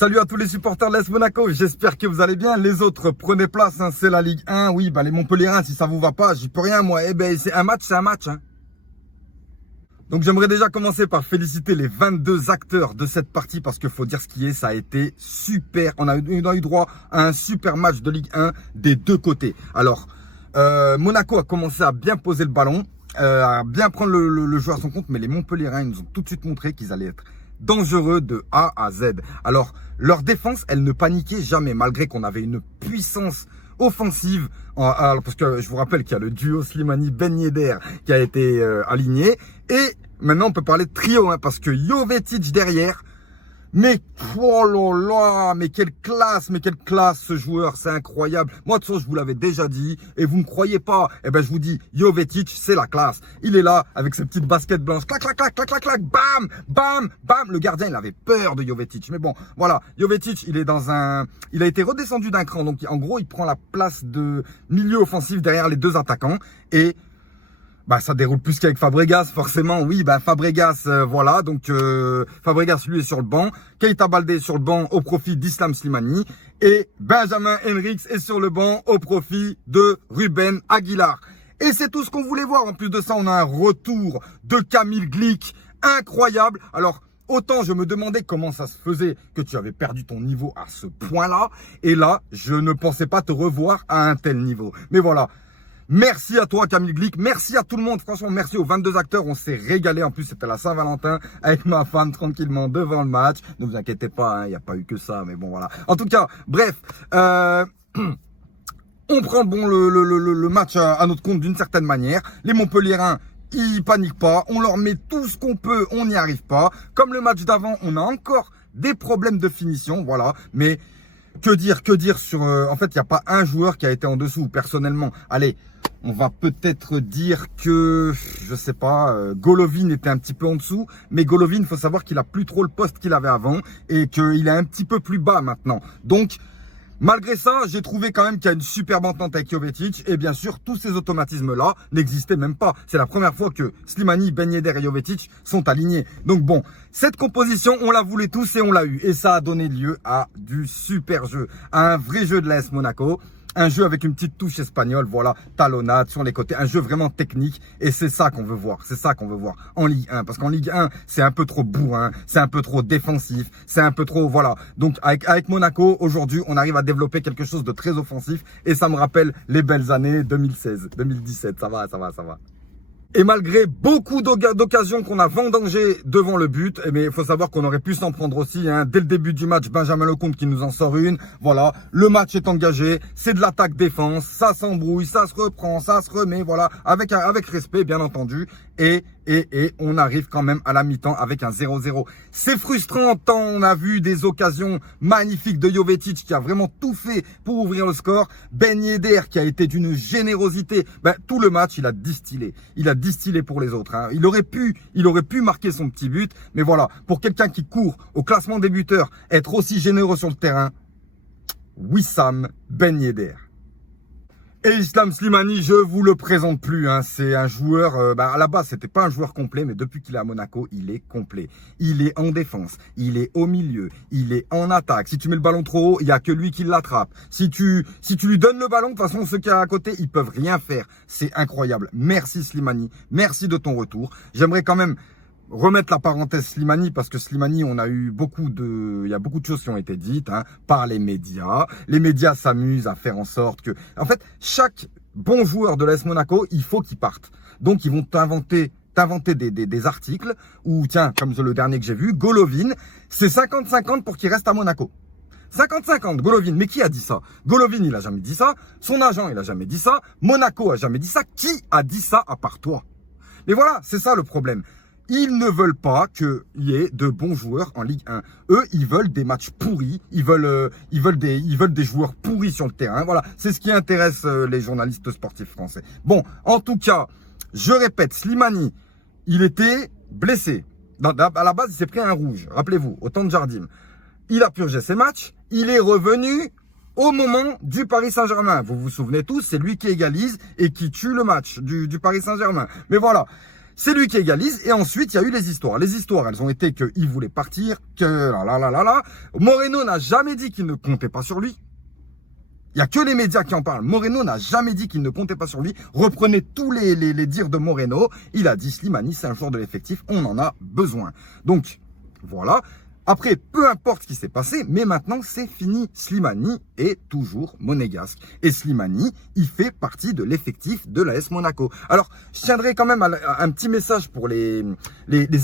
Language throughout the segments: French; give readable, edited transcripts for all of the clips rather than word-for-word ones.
Salut à tous les supporters de l'AS Monaco, j'espère que vous allez bien. Les autres, prenez place, hein, c'est la Ligue 1. Oui, bah les Montpellierins, si ça vous va pas, j'y peux rien moi. Eh ben c'est un match, hein. Donc j'aimerais déjà commencer par féliciter les 22 acteurs de cette partie parce qu'il faut dire ce qui est, ça a été super. On a eu droit à un super match de Ligue 1 des deux côtés. Alors, Monaco a commencé à bien poser le ballon, à bien prendre le jeu à son compte, mais les Montpellierins, ils nous ont tout de suite montré qu'ils allaient être dangereux de A à Z. Alors, leur défense, elle ne paniquait jamais, malgré qu'on avait une puissance offensive. Alors, parce que je vous rappelle qu'il y a le duo Slimani-Ben Yedder qui a été aligné. Et maintenant, on peut parler de trio, hein, parce que Jovetic derrière. Mais oh là là, mais quelle classe ce joueur, c'est incroyable. Moi de toute façon, je vous l'avais déjà dit et vous me croyez pas. Eh ben je vous dis, Jovetic, c'est la classe. Il est là avec ses petites baskets blanches, clac clac clac clac clac clac, bam bam bam. Le gardien, il avait peur de Jovetic. Mais bon, voilà, Jovetic, il a été redescendu d'un cran. Donc en gros, il prend la place de milieu offensif derrière les deux attaquants et bah ça déroule plus qu'avec Fabregas, forcément. Oui, bah Fabregas, voilà. Donc Fabregas, lui, est sur le banc. Keita Baldé sur le banc au profit d'Islam Slimani. Et Benjamin Henriques est sur le banc au profit de Ruben Aguilar. Et c'est tout ce qu'on voulait voir. En plus de ça, on a un retour de Kamil Glik incroyable. Alors, autant je me demandais comment ça se faisait que tu avais perdu ton niveau à ce point-là. Et là, je ne pensais pas te revoir à un tel niveau. Mais voilà. Merci à toi, Kamil Glik. Merci à tout le monde. Franchement, merci aux 22 acteurs. On s'est régalé. En plus, c'était la Saint-Valentin avec ma femme tranquillement devant le match. Ne vous inquiétez pas, il n'y a pas eu que ça. Mais bon, voilà. En tout cas, bref. On prend bon le match à notre compte d'une certaine manière. Les Montpellierins, ils paniquent pas. On leur met tout ce qu'on peut. On n'y arrive pas. Comme le match d'avant, on a encore des problèmes de finition. Voilà. Mais que dire sur... en fait, il n'y a pas un joueur qui a été en dessous. Personnellement, allez... On va peut-être dire que, je sais pas, Golovin était un petit peu en dessous. Mais Golovin, il faut savoir qu'il a plus trop le poste qu'il avait avant et qu'il est un petit peu plus bas maintenant. Donc, malgré ça, j'ai trouvé quand même qu'il y a une superbe entente avec Jovetic. Et bien sûr, tous ces automatismes-là n'existaient même pas. C'est la première fois que Slimani, Ben Yedder et Jovetic sont alignés. Donc bon, cette composition, on la voulait tous et on l'a eu. Et ça a donné lieu à du super jeu, à un vrai jeu de l'AS Monaco. Un jeu avec une petite touche espagnole, voilà, talonnade sur les côtés, un jeu vraiment technique et c'est ça qu'on veut voir, en Ligue 1. Parce qu'en Ligue 1, c'est un peu trop bourrin, c'est un peu trop défensif, c'est un peu trop, voilà. Donc avec Monaco, aujourd'hui, on arrive à développer quelque chose de très offensif et ça me rappelle les belles années 2016, 2017, ça va. Et malgré beaucoup d'occasions qu'on a vendangées devant le but, mais il faut savoir qu'on aurait pu s'en prendre aussi. Hein. Dès le début du match, Benjamin Lecomte qui nous en sort une. Voilà, le match est engagé, c'est de l'attaque-défense, ça s'embrouille, ça se reprend, ça se remet, voilà, avec respect bien entendu. Et on arrive quand même à la mi-temps avec un 0-0. C'est frustrant tant on a vu des occasions magnifiques de Jovetic qui a vraiment tout fait pour ouvrir le score. Ben Yedder qui a été d'une générosité. Ben, tout le match, il a distillé pour les autres. Hein. Il aurait pu marquer son petit but. Mais voilà, pour quelqu'un qui court au classement des buteurs, être aussi généreux sur le terrain, Wissam Ben Yedder. Et Islam Slimani, je vous le présente plus, hein. C'est un joueur, à la base c'était pas un joueur complet, mais depuis qu'il est à Monaco, il est complet. Il est en défense, il est au milieu, il est en attaque. Si tu mets le ballon trop haut, il y a que lui qui l'attrape. Si tu lui donnes le ballon, de toute façon ceux qui sont à côté, ils peuvent rien faire. C'est incroyable. Merci Slimani, merci de ton retour. J'aimerais quand même remettre la parenthèse Slimani parce que Slimani, il y a beaucoup de choses qui ont été dites par les médias. Les médias s'amusent à faire en sorte que, en fait, chaque bon joueur de l'AS Monaco, il faut qu'il parte. Donc, ils vont t'inventer des articles où, tiens, comme le dernier que j'ai vu, Golovin, c'est 50-50 pour qu'il reste à Monaco. 50-50, Golovin. Mais qui a dit ça? Golovin, il a jamais dit ça. Son agent, il a jamais dit ça. Monaco a jamais dit ça. Qui a dit ça à part toi? Mais voilà, c'est ça le problème. Ils ne veulent pas qu'il y ait de bons joueurs en Ligue 1. Eux, ils veulent des matchs pourris. Ils veulent des joueurs pourris sur le terrain. Voilà, c'est ce qui intéresse les journalistes sportifs français. Bon, en tout cas, je répète, Slimani, il était blessé. À la base, il s'est pris un rouge. Rappelez-vous, au temps de Jardim. Il a purgé ses matchs. Il est revenu au moment du Paris Saint-Germain. Vous vous souvenez tous, c'est lui qui égalise et qui tue le match du Paris Saint-Germain. Mais voilà. C'est lui qui égalise et ensuite il y a eu les histoires. Les histoires, elles ont été qu'il voulait partir, que là. Moreno n'a jamais dit qu'il ne comptait pas sur lui. Il n'y a que les médias qui en parlent. Moreno n'a jamais dit qu'il ne comptait pas sur lui. Reprenez tous les dires de Moreno. Il a dit Slimani, c'est un joueur de l'effectif, on en a besoin. Donc, voilà. Après, peu importe ce qui s'est passé, mais maintenant, c'est fini. Slimani est toujours monégasque. Et Slimani, il fait partie de l'effectif de l'AS Monaco. Alors, je tiendrai quand même à un petit message pour les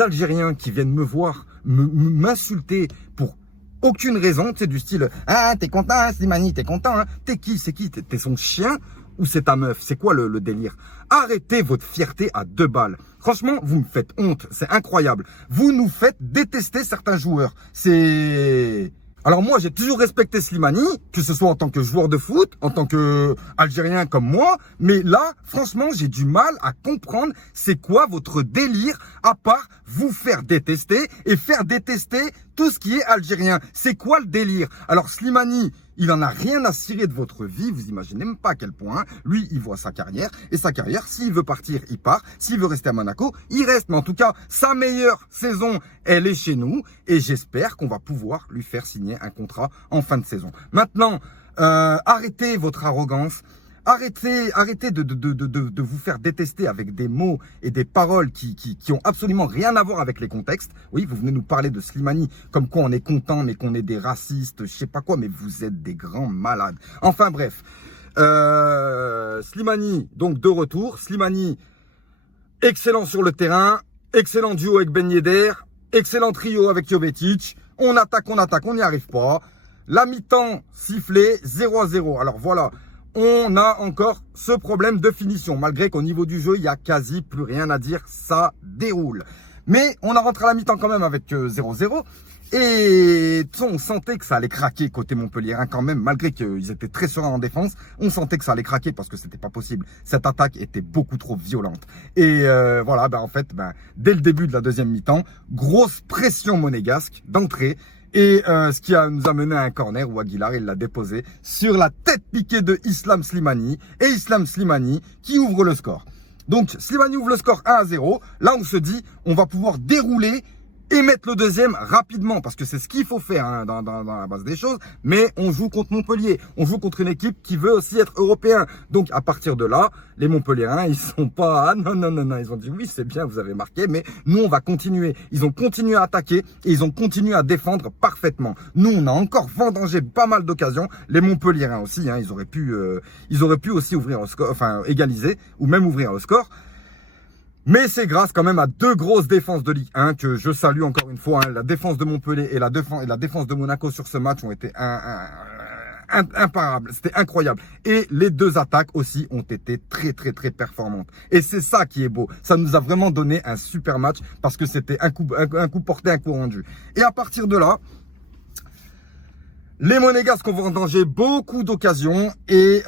Algériens qui viennent me voir, m'insulter pour aucune raison. C'est du style, ah, t'es content, hein, Slimani, t'es content, hein. T'es qui, c'est qui? T'es son chien ou c'est ta meuf? C'est quoi le délire? Arrêtez votre fierté à 2 balles. Franchement, vous me faites honte. C'est incroyable. Vous nous faites détester certains joueurs. C'est... Alors moi, j'ai toujours respecté Slimani, que ce soit en tant que joueur de foot, en tant que Algérien comme moi. Mais là, franchement, j'ai du mal à comprendre c'est quoi votre délire, à part vous faire détester et faire détester tout ce qui est algérien. C'est quoi le délire? Alors Slimani, il en a rien à cirer de votre vie. Vous imaginez même pas à quel point. Lui, il voit sa carrière. Et sa carrière, s'il veut partir, il part. S'il veut rester à Monaco, il reste. Mais en tout cas, sa meilleure saison, elle est chez nous. Et j'espère qu'on va pouvoir lui faire signer un contrat en fin de saison. Maintenant, arrêtez votre arrogance. Arrêtez de vous faire détester avec des mots et des paroles qui ont absolument rien à voir avec les contextes. Oui, vous venez nous parler de Slimani comme quoi on est content, mais qu'on est des racistes, je sais pas quoi, mais vous êtes des grands malades. Enfin bref, Slimani, donc de retour. Slimani, excellent sur le terrain, excellent duo avec Ben Yedder, excellent trio avec Jovetic. On attaque, on n'y arrive pas. La mi-temps sifflée, 0-0. Alors voilà. On a encore ce problème de finition, malgré qu'au niveau du jeu, il n'y a quasi plus rien à dire, ça déroule. Mais on a rentré à la mi-temps quand même avec 0-0. Et on sentait que ça allait craquer côté Montpellier, hein, quand même, malgré qu'ils étaient très sereins en défense. On sentait que ça allait craquer parce que c'était pas possible. Cette attaque était beaucoup trop violente. Et voilà, en fait, dès le début de la deuxième mi-temps, grosse pression monégasque d'entrée. Et ce qui nous a mené à un corner où Aguilar, il l'a déposé sur la tête piquée de Islam Slimani. Et Islam Slimani qui ouvre le score. Donc Slimani ouvre le score 1-0. Là, on se dit, on va pouvoir dérouler et mettre le deuxième rapidement. Parce que c'est ce qu'il faut faire, hein, dans la base des choses. Mais on joue contre Montpellier. On joue contre une équipe qui veut aussi être européen. Donc à partir de là, les Montpelliérains, ils sont pas... Ah non. Ils ont dit oui, c'est bien, vous avez marqué. Mais nous, on va continuer. Ils ont continué à attaquer et ils ont continué à défendre parfaitement. Nous, on a encore vendangé pas mal d'occasions. Les Montpelliérains aussi, hein, ils auraient pu aussi ouvrir au score, enfin égaliser ou même ouvrir au score. Mais c'est grâce quand même à 2 grosses défenses de Ligue 1 que je salue encore une fois. Hein. La défense de Montpellier et la défense de Monaco sur ce match ont été imparables. C'était incroyable. Et les 2 attaques aussi ont été très performantes. Et c'est ça qui est beau. Ça nous a vraiment donné un super match parce que c'était un coup porté, un coup rendu. Et à partir de là, les Monégasques ont vendangé beaucoup d'occasions et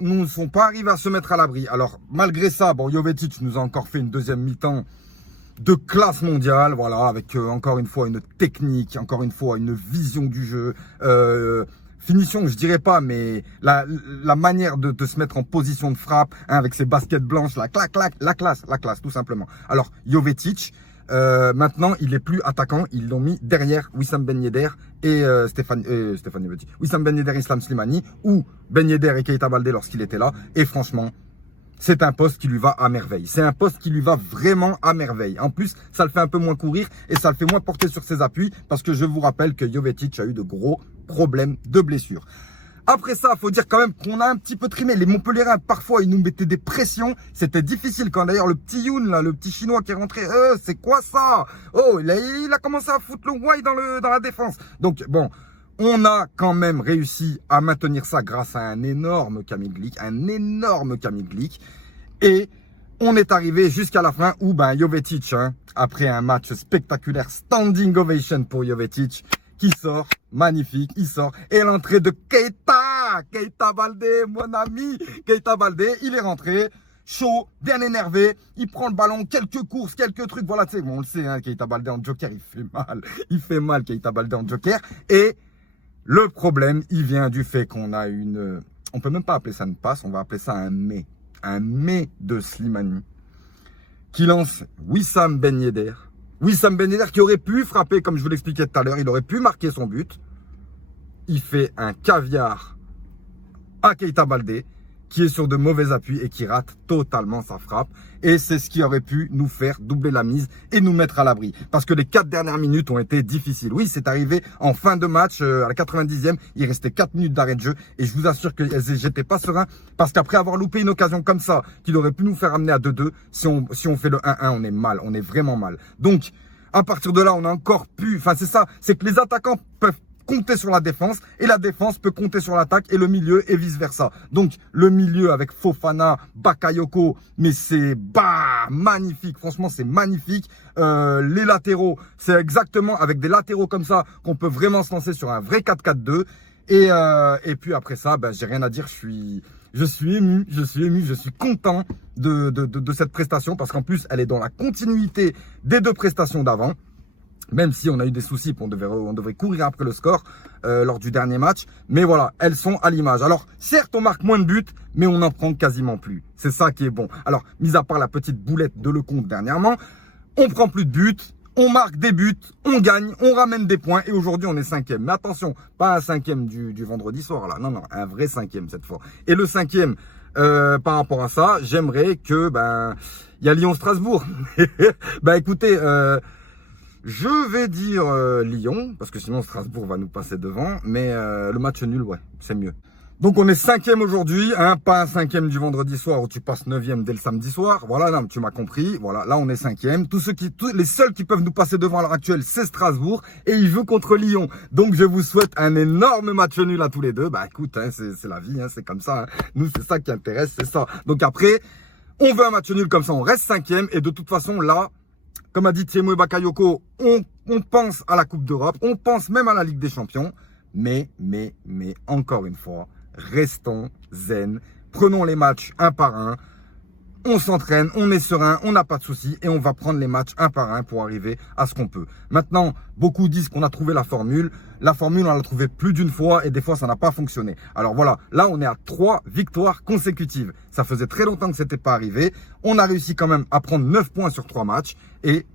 nous ne sont pas arrivés à se mettre à l'abri. Alors, malgré ça, bon, Jovetic nous a encore fait une deuxième mi-temps de classe mondiale, voilà, avec encore une fois une technique, encore une fois une vision du jeu. Finition, je dirais pas, mais la manière de se mettre en position de frappe, hein, avec ses baskets blanches, la classe, tout simplement. Alors, Jovetic... maintenant, il est plus attaquant. Ils l'ont mis derrière Wissam Ben Yedder et Wissam Ben Yedder, Islam Slimani ou Ben Yedder et Keita Baldé lorsqu'il était là. Et franchement, c'est un poste qui lui va à merveille. C'est un poste qui lui va vraiment à merveille. En plus, ça le fait un peu moins courir et ça le fait moins porter sur ses appuis parce que je vous rappelle que Jovetic a eu de gros problèmes de blessures. Après ça, faut dire quand même qu'on a un petit peu trimé. Les Montpelliérains, parfois, ils nous mettaient des pressions. C'était difficile quand d'ailleurs le petit Youn, là, le petit chinois qui est rentré. C'est quoi ça? Oh, il a commencé à foutre le why dans la défense. Donc, bon, on a quand même réussi à maintenir ça grâce à un énorme Kamil Glik. Et on est arrivé jusqu'à la fin où, Jovetic, hein, après un match spectaculaire, standing ovation pour Jovetic, qui sort, magnifique, il sort. Et l'entrée de Keita Baldé, mon ami, Keita Baldé, il est rentré, chaud, bien énervé, il prend le ballon, quelques courses, quelques trucs, voilà, tu sais, on le sait, hein, Keita Baldé en joker, il fait mal, Keita Baldé en joker. Et le problème, il vient du fait qu'on a on peut même pas appeler ça une passe, on va appeler ça un mais de Slimani, qui lance Wissam Ben Yedder. Wissam Ben Yedder qui aurait pu frapper, comme je vous l'expliquais tout à l'heure, il aurait pu marquer son but. Il fait un caviar à Keita Baldé, qui est sur de mauvais appuis et qui rate totalement sa frappe. Et c'est ce qui aurait pu nous faire doubler la mise et nous mettre à l'abri. Parce que les 4 dernières minutes ont été difficiles. Oui, c'est arrivé en fin de match, à la 90e. Il restait 4 minutes d'arrêt de jeu. Et je vous assure que j'étais pas serein. Parce qu'après avoir loupé une occasion comme ça, qui aurait pu nous faire amener à 2-2, si on fait le 1-1, on est mal. On est vraiment mal. Donc, à partir de là, on a encore pu... Enfin, c'est ça. C'est que les attaquants peuvent compter sur la défense et la défense peut compter sur l'attaque et le milieu et vice versa. Donc le milieu avec Fofana, Bakayoko, mais c'est magnifique, franchement c'est magnifique. Les latéraux, c'est exactement avec des latéraux comme ça qu'on peut vraiment se lancer sur un vrai 4-4-2 et puis après ça, j'ai rien à dire, je suis ému, je suis content de cette prestation parce qu'en plus elle est dans la continuité des 2 prestations d'avant. Même si on a eu des soucis, on devrait courir après le score lors du dernier match. Mais voilà, elles sont à l'image. Alors, certes, on marque moins de buts, mais on n'en prend quasiment plus. C'est ça qui est bon. Alors, mis à part la petite boulette de Lecomte dernièrement, on prend plus de buts, on marque des buts, on gagne, on ramène des points. Et aujourd'hui, on est 5e. Mais attention, pas un 5e du vendredi soir, là. Non, non, un vrai 5e cette fois. Et le 5e, par rapport à ça, j'aimerais que, il y a Lyon-Strasbourg. Écoutez... je vais dire Lyon, parce que sinon Strasbourg va nous passer devant, mais le match nul, ouais, c'est mieux. Donc on est 5e aujourd'hui, hein, pas un 5e du vendredi soir où tu passes 9e dès le samedi soir. Voilà, non, tu m'as compris. Voilà, là on est 5e. Les seuls qui peuvent nous passer devant à l'heure actuelle, c'est Strasbourg et ils jouent contre Lyon. Donc je vous souhaite un énorme match nul à tous les deux. Écoute, hein, c'est la vie, hein, c'est comme ça. Hein. Nous, c'est ça qui intéresse, c'est ça. Donc après, on veut un match nul comme ça, on reste 5e et de toute façon là, comme a dit Thiemo Bakayoko, on pense à la Coupe d'Europe, on pense même à la Ligue des Champions. Mais, encore une fois, restons zen, prenons les matchs un par un, on s'entraîne, on est serein, on n'a pas de soucis et on va prendre les matchs un par un pour arriver à ce qu'on peut. Maintenant, beaucoup disent qu'on a trouvé la formule. La formule, on l'a trouvée plus d'une fois et des fois, ça n'a pas fonctionné. Alors voilà, là, on est à 3 victoires consécutives. Ça faisait très longtemps que c'était pas arrivé. On a réussi quand même à prendre 9 points sur 3 matchs et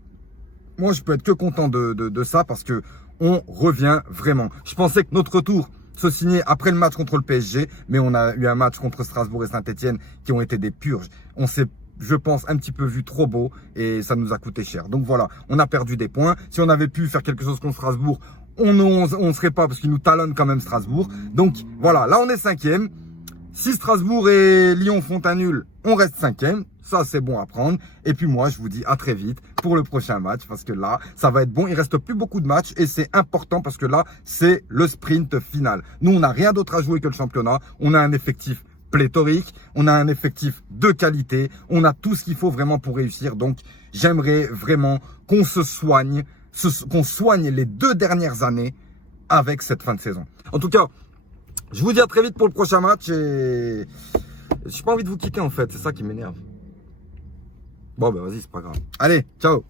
moi, je peux être que content de ça parce que on revient vraiment. Je pensais que notre retour se signait après le match contre le PSG, mais on a eu un match contre Strasbourg et Saint-Etienne qui ont été des purges. On s'est, je pense, un petit peu vu trop beau et ça nous a coûté cher. Donc voilà, on a perdu des points. Si on avait pu faire quelque chose contre Strasbourg, on ne serait pas parce qu'ils nous talonnent quand même Strasbourg. Donc voilà, là on est 5e. Si Strasbourg et Lyon font un nul, on reste 5e. Ça, c'est bon à prendre. Et puis moi, je vous dis à très vite pour le prochain match parce que là, ça va être bon. Il reste plus beaucoup de matchs et c'est important parce que là, c'est le sprint final. Nous, on n'a rien d'autre à jouer que le championnat. On a un effectif pléthorique. On a un effectif de qualité. On a tout ce qu'il faut vraiment pour réussir. Donc, j'aimerais vraiment qu'on se soigne, qu'on soigne les 2 dernières années avec cette fin de saison. En tout cas, je vous dis à très vite pour le prochain match et j'ai pas envie de vous quitter en fait. C'est ça qui m'énerve. Bon, vas-y, c'est pas grave. Allez, ciao!